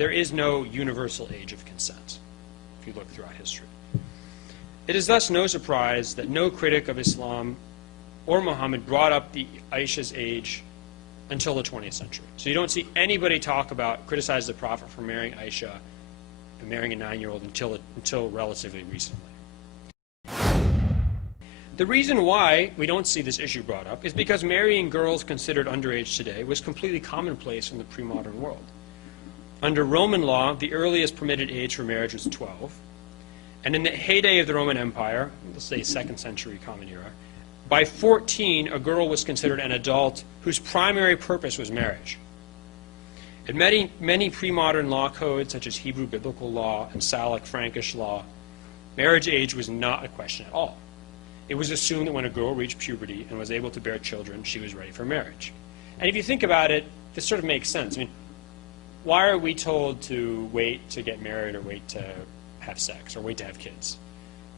there is no universal age of consent, if you look throughout history. It is thus no surprise that no critic of Islam or Muhammad brought up Aisha's age until the 20th century. So you don't see anybody criticize the Prophet for marrying Aisha and marrying a 9-year-old until relatively recently. The reason why we don't see this issue brought up is because marrying girls considered underage today was completely commonplace in the pre-modern world. Under Roman law, the earliest permitted age for marriage was 12. And in the heyday of the Roman Empire, let's say 2nd century Common Era, by 14, a girl was considered an adult whose primary purpose was marriage. In many pre-modern law codes, such as Hebrew biblical law and Salic Frankish law, marriage age was not a question at all. It was assumed that when a girl reached puberty and was able to bear children, she was ready for marriage. And if you think about it, this sort of makes sense. I mean, why are we told to wait to get married or wait to have sex or wait to have kids?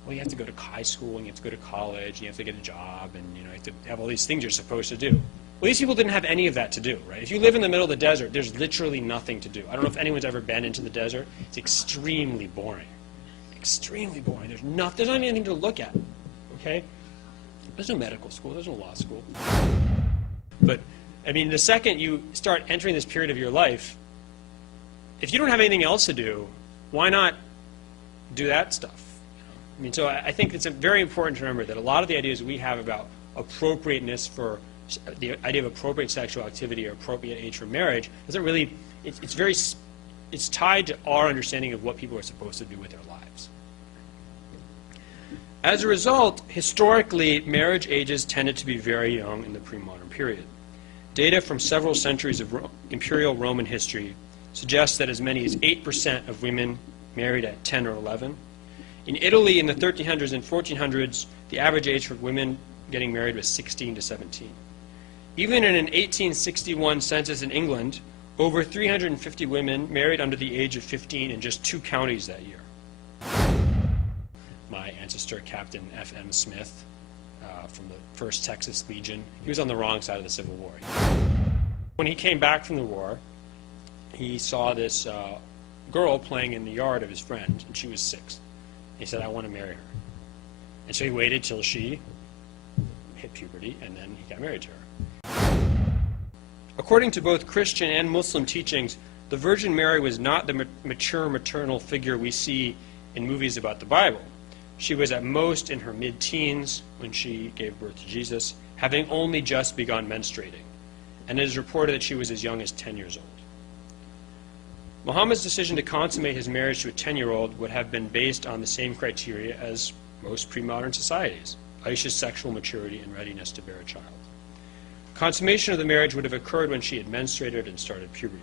Well, you have to go to high school and you have to go to college and you have to get a job and you have to have all these things you're supposed to do. Well, these people didn't have any of that to do, right? If you live in the middle of the desert, there's literally nothing to do. I don't know if anyone's ever been into the desert. It's extremely boring. Extremely boring. There's not anything to look at, okay? There's no medical school. There's no law school. But, I mean, the second you start entering this period of your life, if you don't have anything else to do, why not do that stuff? I mean, so I think it's very important to remember that a lot of the ideas we have about appropriateness for the idea of appropriate sexual activity or appropriate age for marriage doesn't really, it's tied to our understanding of what people are supposed to do with their lives. As a result, historically, marriage ages tended to be very young in the pre-modern period. Data from several centuries of imperial Roman history suggests that as many as 8% of women married at 10 or 11. In Italy, in the 1300s and 1400s, the average age for women getting married was 16 to 17. Even in an 1861 census in England, over 350 women married under the age of 15 in just 2 counties that year. My ancestor, Captain F.M. Smith, from the 1st Texas Legion, he was on the wrong side of the Civil War. When he came back from the war, he saw this girl playing in the yard of his friend, and she was 6. He said, I want to marry her. And so he waited till she hit puberty, and then he got married to her. According to both Christian and Muslim teachings, the Virgin Mary was not the mature maternal figure we see in movies about the Bible. She was at most in her mid-teens when she gave birth to Jesus, having only just begun menstruating. And it is reported that she was as young as 10 years old. Muhammad's decision to consummate his marriage to a 10-year-old would have been based on the same criteria as most pre-modern societies: Aisha's sexual maturity and readiness to bear a child. Consummation of the marriage would have occurred when she had menstruated and started puberty.